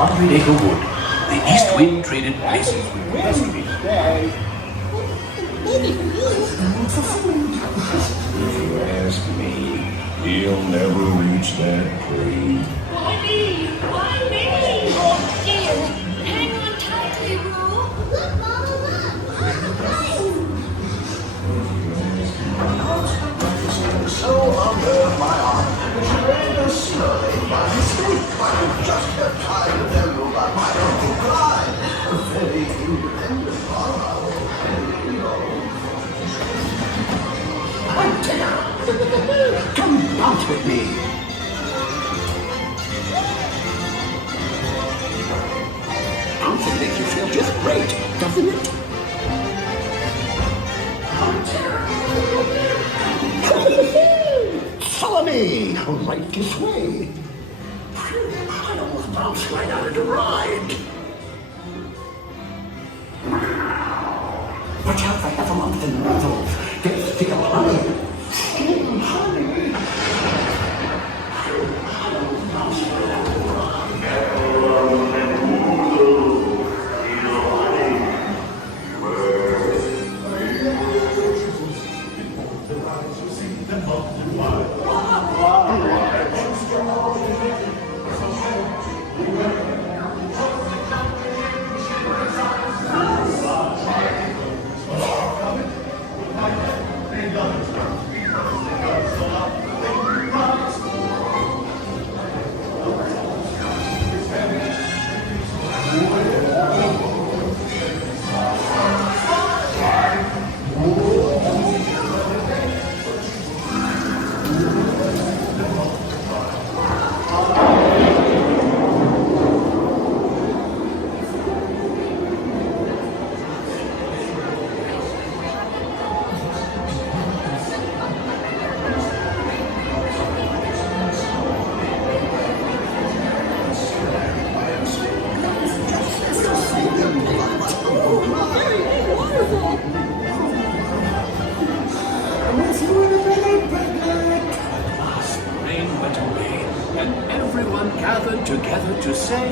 Hundred Acre Wood. The east wind traded places with blustery. If you ask me, he'll never reach that tree. Why me? Why me? Oh dear. Hang on tightly, Roo. Look, Mama, look. So under my arm, and slowly by mistake, I just had time to tell you about my Uncle Clyde. A very independent father. Tigger, come out with me. Bouncing makes you feel just great, doesn't it? Follow me, right this way. I almost bounced right out of the ride. Watch out for Heffalump and Woozle. They steal honey. Steal honey. Rain went away, and everyone gathered together to say,